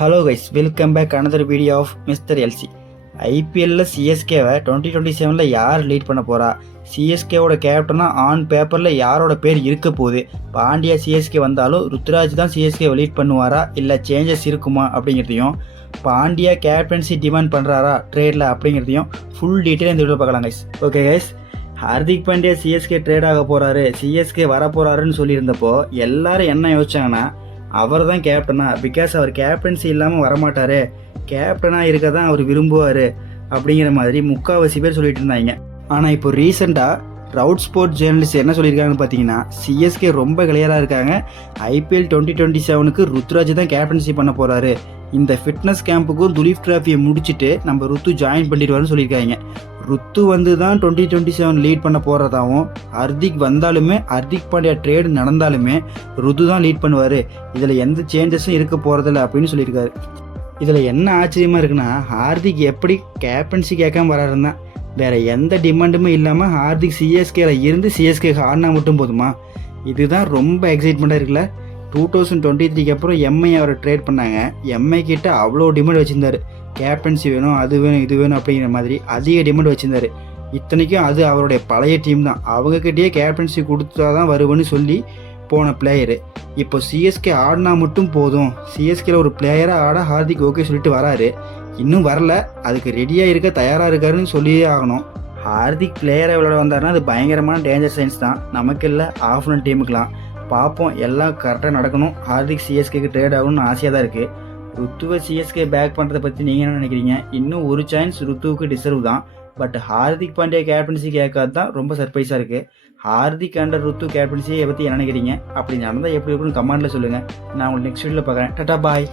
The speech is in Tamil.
Hello guys, welcome back another video of mister LC. ஐபிஎல்லில் சிஎஸ்கேவை 2027 யார் லீட் பண்ண போகிறா, சிஎஸ்கேவோட கேப்டனாக ஆன் பேப்பரில் யாரோட பேர் இருக்க போகுது, பாண்டியா சிஎஸ்கே வந்தாலும் ருத்ராஜ் தான் சிஎஸ்கேவை லீட் பண்ணுவாரா இல்லை சேஞ்சஸ் இருக்குமா அப்படிங்கிறதையும், பாண்டியா கேப்டன்சி டிமாண்ட் பண்ணுறாரா ட்ரேடில் அப்படிங்கிறதையும் ஃபுல் டீட்டெயில் இந்த வீடியோ பார்க்கலாம் guys. Okay guys, Hardik Pandya CSK trade ஆக போகிறாரு, சிஎஸ்கே வர போகிறாருன்னு சொல்லியிருந்தப்போ எல்லாரும் என்ன யோசிச்சாங்கன்னா, அவர் தான் கேப்டனா, பிகாஸ் அவர் கேப்டன்சி இல்லாமல் வரமாட்டார், கேப்டனாக இருக்க தான் அவர் விரும்புவார் அப்படிங்கிற மாதிரி முக்கால்வாசி பேர் சொல்லிட்டு இருந்தாங்க. ஆனால் இப்போ ரீசெண்டாக ரவுட் ஸ்போர்ட் ஜேர்னலிஸ்ட் என்ன சொல்லியிருக்காங்கன்னு பார்த்தீங்கன்னா, சிஎஸ்கே ரொம்ப கிளியராக இருக்காங்க, ஐபிஎல் 2027க்கு ருத்ராஜ் தான் கேப்டன்சி பண்ண போகிறாரு, இந்த ஃபிட்னஸ் கேம்புக்கும் துலீப் டிராஃபியை முடிச்சுட்டு நம்ம ருத்து ஜாயின் பண்ணிடுவார்னு சொல்லியிருக்காங்க. ருத்து வந்து தான் 2027 லீட் பண்ண போகிறதாகவும், ஹார்திக் வந்தாலுமே ஹார்திக் பாண்டியா ட்ரேடு நடந்தாலுமே ருத்து தான் லீட் பண்ணுவார், இதில் எந்த சேஞ்சஸும் இருக்க போகிறதில்ல அப்படின்னு சொல்லியிருக்காரு. இதில் என்ன ஆச்சரியமாக இருக்குன்னா, ஹார்திக் எப்படி கேப்டன்சி கேட்காம வராருன்னு தான், வேறு எந்த டிமாண்டுமே இல்லாமல் ஹார்திக் சிஎஸ்கேல இருந்து சிஎஸ்கேக்கு ஆடினா மட்டும் போதுமா, இதுதான் ரொம்ப எக்ஸைட்மெண்ட்டாக இருக்குல்ல. 2023க்கு அப்புறம் எம்ஐ அவரை ட்ரேட் பண்ணாங்க, எம்ஐ கிட்ட அவ்வளோ டிமாண்ட் வச்சுருந்தார், கேப்டன்சி வேணும், அது வேணும், இது வேணும் அப்படிங்கிற மாதிரி அதிக டிமாண்ட் வச்சுருந்தார். இத்தனைக்கும் அது அவருடைய பழைய டீம் தான், அவங்கக்கிட்டேயே கேப்டன்சி கொடுத்தா தான் வருவேன்னு சொல்லி போன பிளேயரு. இப்போ சிஎஸ்கே ஆடினா மட்டும் போதும், சிஎஸ்கேல ஒரு பிளேயராக ஆட ஹார்திக் ஓகே சொல்லிட்டு வராரு, இன்னும் வரல, அதுக்கு ரெடியாக இருக்க தயாராக இருக்காருன்னு சொல்லியே ஆகணும். ஹார்திக் பிளேயரை விளையாட வந்தாருன்னா அது பயங்கரமான டேஞ்சர் சைன்ஸ் தான், நமக்கு இல்லை ஆஃப்லைன் டீமுக்கெலாம். பார்ப்போம், எல்லாம் கரெக்டாக நடக்கணும். ஹார்திக் சிஎஸ்கேக்கு ட்ரேட் ஆகணும்னு ஆசையாக தான் இருக்குது. ருத்துவை சிஎஸ்கே பேக் பண்ணுறதை பற்றி நீங்கள் என்ன நினைக்கிறீங்க? இன்னும் ஒரு சான்ஸ் ருத்துவுக்கு டிசர்வ் தான், பட் ஹார்திக் பாண்டியா கேப்டன்சி கேட்காது தான் ரொம்ப சர்ப்ரைஸாக இருக்குது. ஹார்திக் அண்டர் ருத்து கேப்டன்சியை பற்றி என்ன நினைக்கிறீங்க? அப்படி நடந்தால் எப்படி இருக்குன்னு கமெண்ட்டில் சொல்லுங்கள். நான் உங்களுக்கு நெக்ஸ்ட் வீடியோவில் பார்க்குறேன். டாடா பாய்.